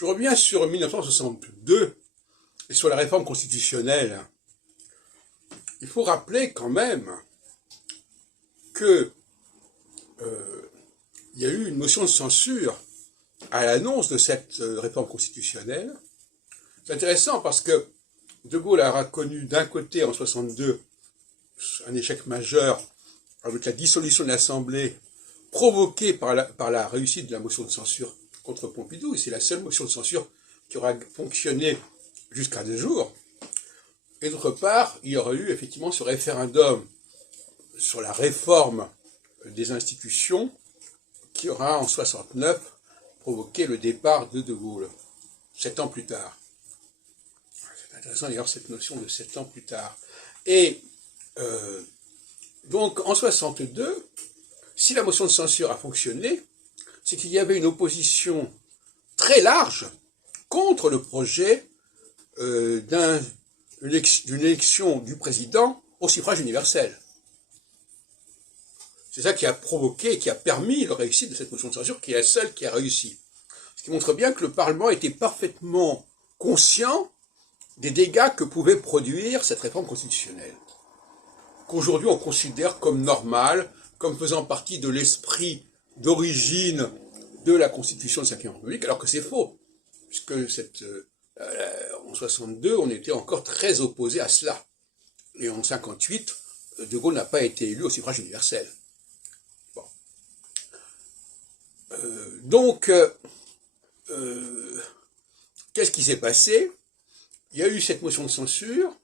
Je reviens sur 1962 et sur la réforme constitutionnelle. Il faut rappeler quand même que il y a eu une motion de censure à l'annonce de cette réforme constitutionnelle. C'est intéressant parce que De Gaulle a connu d'un côté en 62 un échec majeur avec la dissolution de l'Assemblée provoquée par la réussite de la motion de censure contre Pompidou, et c'est la seule motion de censure qui aura fonctionné jusqu'à deux jours. Et d'autre part, il y aurait eu effectivement ce référendum sur la réforme des institutions qui aura en 69 provoqué le départ de De Gaulle, 7 ans plus tard. C'est intéressant d'ailleurs cette notion de 7 ans plus tard. Et donc en 62, si la motion de censure a fonctionné, c'est qu'il y avait une opposition très large contre le projet d'une élection du président au suffrage universel. C'est ça qui a provoqué et qui a permis la réussite de cette motion de censure, qui est la seule qui a réussi. Ce qui montre bien que le Parlement était parfaitement conscient des dégâts que pouvait produire cette réforme constitutionnelle, qu'aujourd'hui on considère comme normale, comme faisant partie de l'esprit d'origine de la Constitution de la Ve République, alors que c'est faux, puisque en 62, on était encore très opposé à cela. Et en 58, De Gaulle n'a pas été élu au suffrage universel. Bon. Qu'est-ce qui s'est passé? Il y a eu cette motion de censure,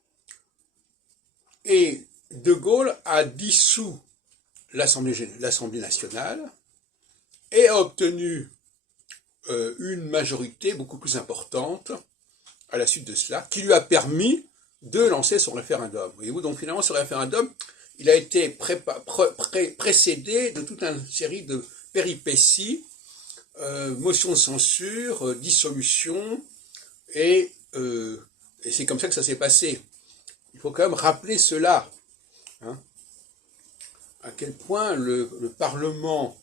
et De Gaulle a dissous l'Assemblée nationale et a obtenu une majorité beaucoup plus importante à la suite de cela, qui lui a permis de lancer son référendum. Voyez-vous, donc finalement, ce référendum, il a été précédé de toute une série de péripéties, motion de censure, dissolution, et c'est comme ça que ça s'est passé. Il faut quand même rappeler cela, hein, à quel point le Parlement,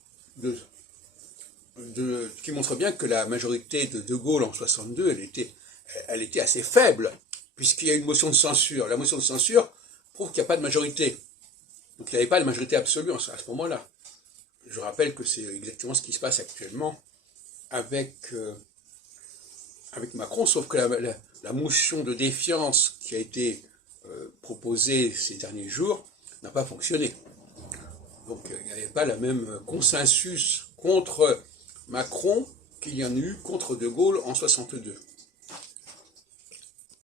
qui montre bien que la majorité de De Gaulle en 62, elle était assez faible, puisqu'il y a une motion de censure. La motion de censure prouve qu'il n'y a pas de majorité. Donc il n'y avait pas de majorité absolue à ce moment-là. Je rappelle que c'est exactement ce qui se passe actuellement avec Macron, sauf que la motion de défiance qui a été proposée ces derniers jours n'a pas fonctionné. Donc il n'y avait pas le même consensus contre Macron qu'il y en a eu contre De Gaulle en 62.